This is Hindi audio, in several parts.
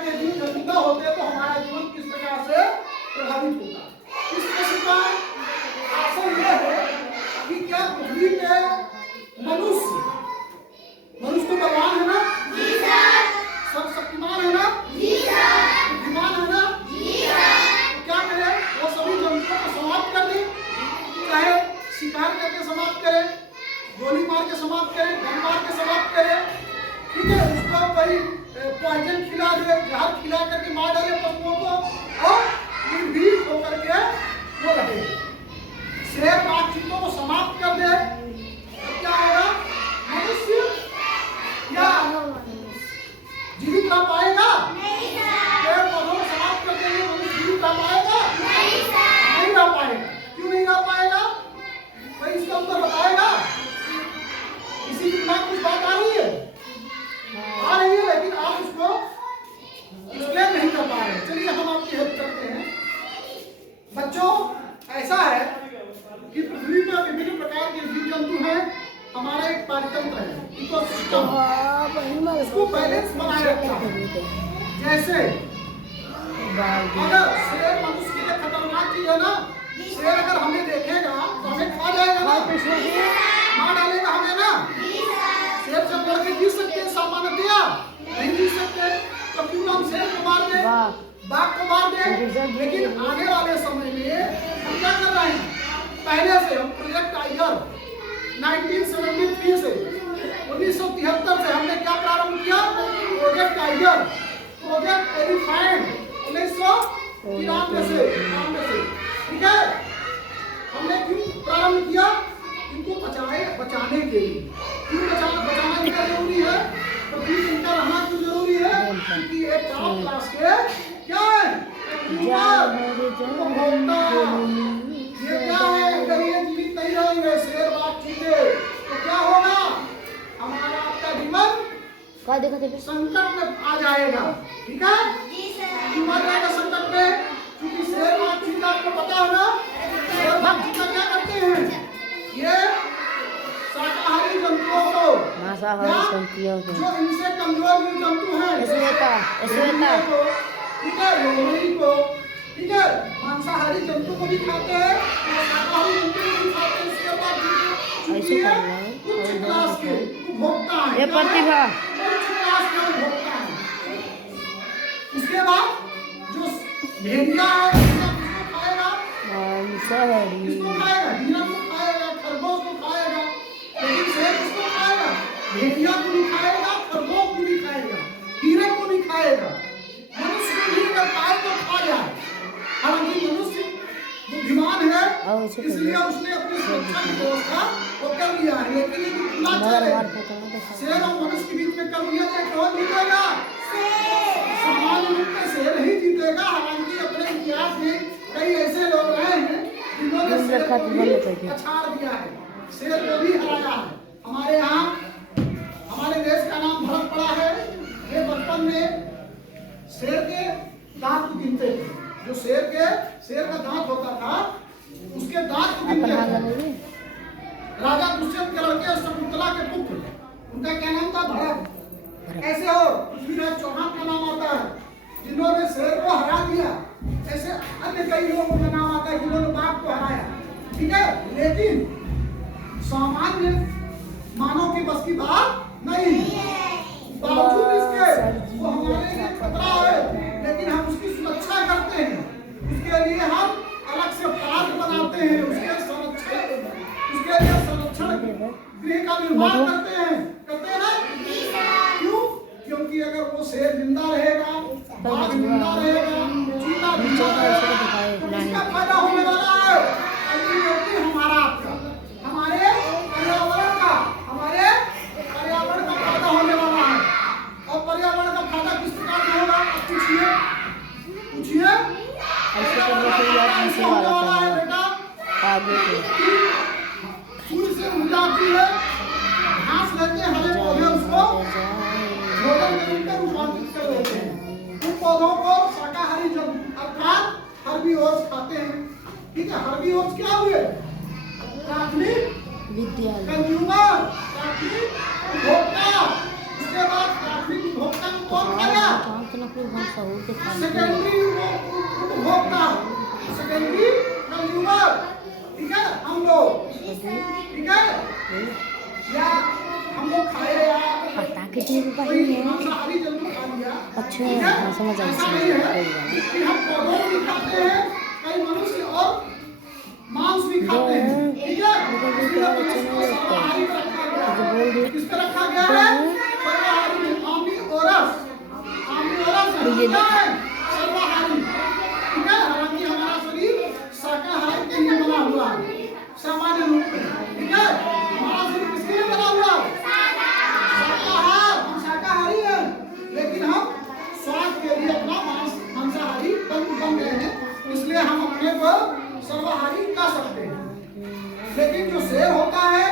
के जीव जंतु न होते तो हमारा जीवन किस प्रकार से प्रभावित होगा। इस प्रश्न का आंसर यह है कि क्या पृथ्वी पे मनुष्य तो भगवान है ना, सर्वशक्तिमान है ना, बुद्धिमान है ना, तो क्या करे वो सभी जंतुओं को समाप्त कर दे, चाहे शिकार करके समाप्त करे, गोली मार के समाप्त करे, बम मार के समाप्त करे, ठीक है, उसको कोई पॉइजन खिला दे, जहर खिला करके मार डाले पशुओं को और निर्भीक होकर के वो रहे। शेर बाघ चीतों को समाप्त कर दे तो क्या होगा, मनुष्य क्या जीवित रह पाएगा? पेड़ पौधों को समाप्त कर देंगे, मनुष्य जीवित रह पाएगा? नहीं रह पाएगा। क्यों नहीं रह पाएगा? कोई इसका उत्तर बताएगा? किसी के दिमाग कुछ बात आ रही है? आ रही है, लेकिन आप उसको एक्सप्लेन नहीं कर पा रहे। चलिए हम आपकी हेल्प करते हैं। बच्चों, ऐसा है कि पृथ्वी पर विभिन्न प्रकार के जीव जंतु हैं। हमारा एक पारितंत्र है, इकोसिस्टम, उसको बैलेंस बनाए रखता है। जैसे अगर शेर मनुष्य के लिए खतरनाक चीज है ना, शेर अगर हमें देखेगा तो हमें खा जाएगा ना, मार डालेगा हमें ना। शेर से लड़के जीत सकते हैं सामान्यतया? नहीं जीत सकते, तो क्यों हम शेर को मार दें, बाघ को मार दें? लेकिन आने वाले समय में हम क्या कर रहे हैं, पहले से हम प्रोजेक्ट टाइगर 1973 से 1973 से हमने क्या प्रारंभ किया, प्रोजेक्ट टाइगर, प्रोजेक्ट एलिफेंट 1993 से, ठीक है। हमने क्यों प्रारंभ किया, इनको बचाने के लिए। क्यों बचाना इनका जरूरी है, तो फिर इनका रहना क्यों जरूरी है, क्योंकि ये टॉप क्लास के क्या है, ये क्या है, अगर ये जीवित नहीं रहेंगे शेर बाघ चीते, तो क्या होगा, हमारा आपका जीवन संकट में आ जाएगा, ठीक है। क्यों आ जाएगा संकट में, क्योंकि शेर बाघ चीता आपको पता है ना, शेर बाघ चीता क्या करते हैं, ये शाकाहारी जंतुओं को, जो इनसे कमजोर जीव जंतु हैं, ठीक है, लोमड़ी को, ठीक है, मांसाहारी जंतु को भी खाते हैं, शाकाहारी जंतु को भी खाते हैं। इसके बाद उच्च क्लास के उपभोक्ता हैं, ये प्रतिभा उच्च क्लास के उपभोक्ता हैं। उसके बाद जो भेड़िया है, किसको खाएगा, किसको खाएगा, हिरण को खाएगा, खरगोश को खाएगा, लेकिन शेर किसको खाएगा, भेड़िया को भी खाएगा, खरगोश को भी खाएगा, हिरण को भी खाएगा। मनुष्य को भी अगर पाए तो खा जाए। हालांकि मनुष्य बुद्धिमान है, इसलिए उसने अपनी सुरक्षा की व्यवस्था वो कर लिया है, लेकिन ये खुला चले शेर और मनुष्य के बीच में कर लिया जाए, कौन जीतेगा, सामान्य रूप में शेर ही जीतेगा। हालांकि अपने इतिहास में कई ऐसे लोग रहे हैं जिन्होंने शेर को भी पछाड़ दिया है, शेर को भी हराया है। हमारे यहाँ हमारे देश का नाम भरत पड़ा है। ये बचपन में शेर के दांत को गिनते थे, जो शेर का दांत होता था उसके दांत को गिनते थे। राजा दुष्यंत के लड़के शकुंतला के पुत्र, उनका क्या नाम था, भरत। ऐसे और पृथ्वीराज चौहान का नाम आता है जिन्होंने शेर को हरा दिया। ऐसे अन्य कई लोगों का नाम आता है जिन्होंने बाघ को हराया, ठीक है। लेकिन सामान्य मानव की बस की बात नहीं, बावजूद इसके वो हमारे लिए खतरा है, लेकिन हम उसकी सुरक्षा करते हैं। उसके लिए हम अलग से पार्क बनाते हैं, उसके लिए संरक्षण गृह का निर्माण करते हैं ना। क्यों, क्योंकि अगर वो शेर जिंदा रहेगा, बाघ जिंदा रहेगा, चीता जिंदा रहेगा, तो किसका फायदा होने वाला है, अल्टीमेटली हमारा आपका, हमारे पर्यावरण का फायदा होने वाला है। और पर्यावरण का फायदा किस प्रकार से होगा, पूछिए होने वाला है बेटा, सूर्य से ऊर्जा आती है, घास लेते हैं, हरे पौधे उसको भोजन के रूप में रूपांतरित कर देते हैं। उन पौधों को शाकाहारी जंतु अर्थात हर्बीवोर्स खाते हैं, ठीक है। हर्बीवोर्स क्या हुए, प्राथमिक कंज्यूमर, प्राथमिक उपभोक्ता। उसके बाद प्राथमिक उपभोक्ता को कौन खाएगा, फिर हम सहूर के खाते हैं। सेकेंडरी उपभोक्ता, सेकेंडरी कंज्यूमर, ठीक है हम लोग, ठीक है, या हम लोग खाए या पता कितने रुपए कोई है? मांसाहारी जंतु खा लिया, अच्छा ठीक है, हाँ, समझ आई ऐसा समझ नहीं आई। है कि हम पौधों को भी खाते हैं, कई मनुष्य और मांस भी खाते हैं, ठीक है, इसलिए मनुष्य को सर्वाहारी में रखा गया है। किस पे रखा गया है? सर्वाहारी में। ऑम्निवोरस, ऑम्निवोरस क्या है? सर्वाहारी, ठीक है। हालांकि हमारा शरीर शाकाहारी के लिए बना हुआ है सामान्य रूप में, ठीक है। हमारा शरीर किसके लिए बना हुआ है? शाकाहार, हम शाकाहारी हैं, लेकिन हम स्वाद के लिए अपना मांसाहारी बन गए हैं, इसलिए हम अपने को सर्वाहारी कह सकते हैं। लेकिन जो शेर होता है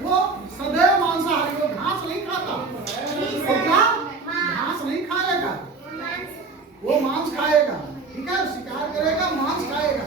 वो सदैव मांसाहारी, वो घास नहीं खाता, वो क्या घास नहीं खाएगा, वो मांस खाएगा, ठीक है, शिकार करेगा, मांस खाएगा।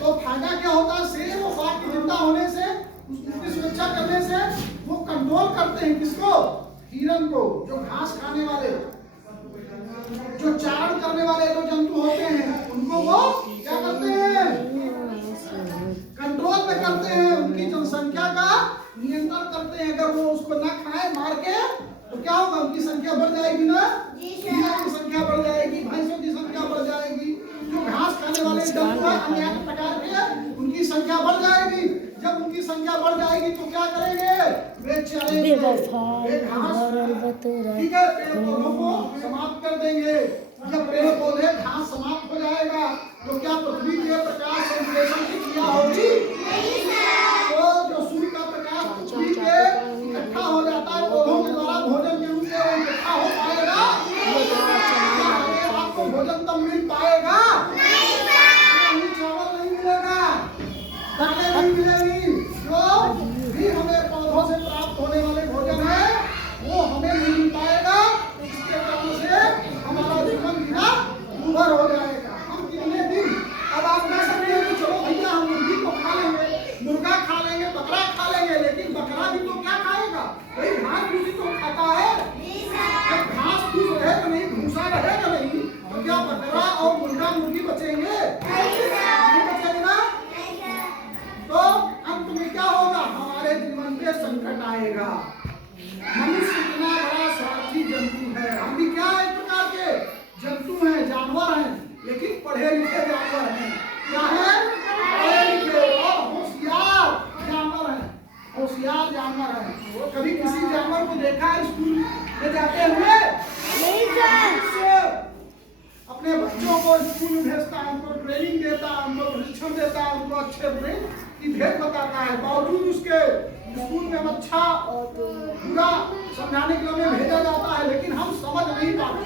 तो फायदा क्या होता है? शेर वो बाघ के जिंदा होने से, उसकी सुरक्षा करने से वो कंट्रोल करते हैं किसको? हिरन को, जो घास खाने वाले, जो चारण करने वाले जो जंतु होते हैं, उनको वो क्या करते हैं? कंट्रोल में करते हैं, उनकी जनसंख्या का नियंत्रण करते हैं। अगर वो उसको न खाए मार के तो क्या होगा? उनकी संख्या बढ़ जाएगी ना, हिरण की संख्या बढ़ जाएगी, भैंसों की संख्या बढ़ जाएगी, जो घास खाने वाले जंतु हैं अन्य प्रकार के, उनकी संख्या बढ़ जाएगी। जब उनकी संख्या बढ़ जाएगी तो क्या करेंगे? वे चरेंगे, वे घास, ठीक है, पेड़ पौधों को समाप्त कर देंगे। जब पेड़ पौधे घास समाप्त हो जाएगा तो क्या पृथ्वी के प्रकाश संश्लेषण की क्रिया होगी? तो जो सूर्य का प्रकाश पृथ्वी पे इकट्ठा हो जाता है पौधों के द्वारा भोजन के रूप में, वो इकट्ठा हो पाएगा? आपको भोजन तब मिल पाएगा, चावल नहीं मिलेगा, दालें नहीं मिलेगी। जो भी हमें पौधों से प्राप्त होने वाले भोजन है वो हमें नहीं मिल पाएगा। इसके कारण से हमारा जीवन बिना दुर्भर हो जाएगा। हम कितने दिन, अब आप कह सकते हैं कि चलो भैया हम मुर्गी को खा लेंगे, मुर्गा खा लेंगे, बकरा खा लेंगे, लेकिन बकरा भी तो क्या खाएगा? भाई घास भूसी तो खाता है। जब घास फूस रहेगा नहीं, भूसा रहेगा नहीं, तो क्या बकरा और मुर्गा मुर्गी बचेंगे? नहीं बचेंगे ना। तो अंत में क्या होगा? हमारे जीवन पे संकट आएगा। मनुष्य इतना बड़ा स्वार्थी जंतु है। हम भी क्या एक प्रकार के जंतु हैं, जानवर हैं, लेकिन पढ़े लिखे जानवर हैं। क्या है? पढ़े लिखे और होशियार जानवर हैं, होशियार जानवर हैं। कभी किसी जानवर को देखा है स्कूल में जाते हुए? नहीं सर। अपने बच्चों को स्कूल में भेजता है, उनको ट्रेनिंग देता है, उनको प्रशिक्षण देता है, उनको अच्छे बुरे की भेद बताता है, बावजूद उसके स्कूल में अच्छा बुरा समझाने के लिए भेजा जाता है, लेकिन हम समझ नहीं पाते।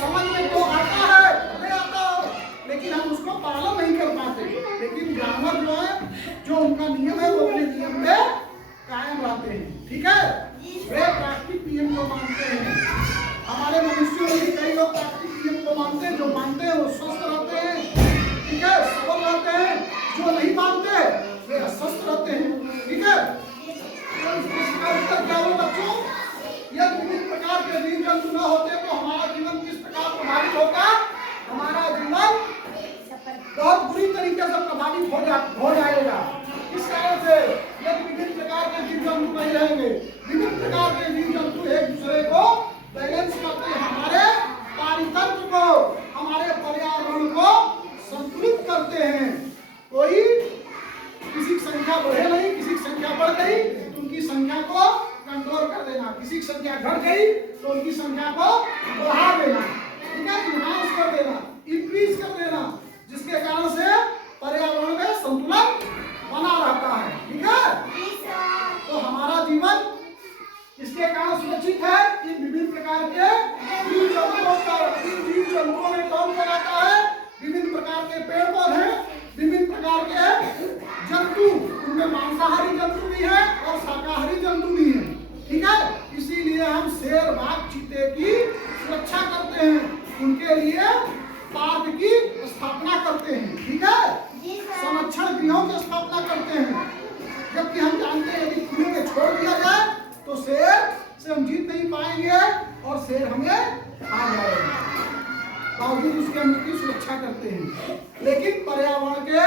समझ में तो आता है, नहीं आता हो, लेकिन हम उसको पालन नहीं कर पाते। लेकिन जानवर जो है, जो उनका नियम है, वो अपने नियम पे कायम रहते हैं, ठीक है, वे प्राकृतिक नियम को मानते हैं। हमारे मनुष्यों में भी कई लोग प्राकृतिक नियम को मानते हैं। जो मानते हैं वो स्वस्थ रहते हैं, ठीक है, सबल रहते हैं। जो नहीं मानते वे अस्वस्थ रहते हैं, ठीक है। इसका उत्तर क्या हो बच्चों? यदि विभिन्न प्रकार के जीव जंतु न होते तो हमारा जीवन किस प्रकार प्रभावित होता? हमारा जीवन बहुत बुरी तरीके से प्रभावित हो जाएगा। इस कारण से यदि विभिन्न प्रकार के जीव जंतु नहीं रहेंगे, विभिन्न प्रकार के जीव जंतु एक दूसरे को बैलेंस करते हैं, हमारे पारितंत्र को, हमारे पर्यावरण को संतुलित करते हैं। कोई किसी की संख्या बढ़े नहीं, किसी की संख्या बढ़ गई तो उनकी संख्या को कंट्रोल कर देना, किसी की संख्या घट गई तो उनकी संख्या को बढ़ा देना, ठीक है, इनहांस कर देना, इंक्रीज कर देना, जिसके कारण से पर्यावरण में संतुलन बना रहता है, ठीक है। तो हमारा जीवन इसके कारण सुरक्षित है कि विभिन्न प्रकार के जीव जंतुओं में कौन बनाता है? विभिन्न प्रकार के पेड़ पौधे, विभिन्न प्रकार के जंतु, उनमें मांसाहारी जंतु भी है और शाकाहारी जंतु भी है, ठीक है। इसीलिए हम शेर, बाघ, चीते की सुरक्षा करते हैं, उनके लिए पार्क की स्थापना करते हैं, ठीक है, संरक्षण गृहों की स्थापना करते हैं। जबकि हम जानते हैं कि खुले में छोड़ दिया जाए तो शेर से हम जीत नहीं पाएंगे और शेर हमें खा जाएगा। बावजूद उसके हम की सुरक्षा करते हैं, लेकिन पर्यावरण के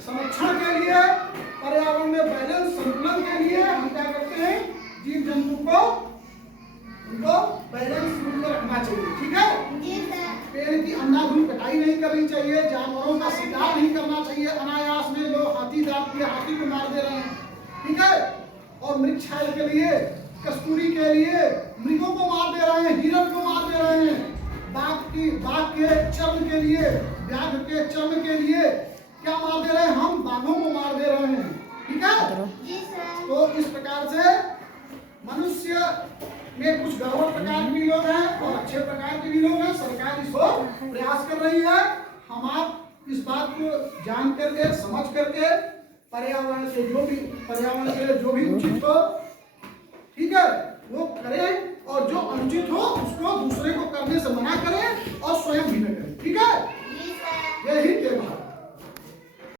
संरक्षण के लिए, पर्यावरण में बैलेंस संतुलन के लिए हम क्या करते हैं, जीव जंतु को उनको बैलेंस रूप में रखना चाहिए। ठीक है, पेड़ की अंधाधुंध कटाई नहीं करनी चाहिए, जानवरों का शिकार नहीं करना चाहिए। अनायास में लोग हाथी दांत के हाथी को मार दे रहे हैं। ठीक है, और मृगछाल के लिए, कस्तूरी के लिए मृगों को मार दे रहे हैं, हिरण को मार दे रहे हैं, बाघ के चर्म के लिए, व्याघ्र के चर्म के लिए क्या मार दे रहे हैं, हम बाघों को मार दे रहे हैं। ठीक है, तो इस प्रकार से मनुष्य में कुछ गड़बड़ प्रकार के भी लोग हैं और अच्छे प्रकार के भी लोग हैं। सरकार इसको प्रयास कर रही है। हम आप इस बात को जान करके, समझ करके पर्यावरण से पर्यावरण के लिए जो भी उचित हो, ठीक है, वो करें, और जो अनुचित हो उसको दूसरे को करने से मना करें और स्वयं भी न करें।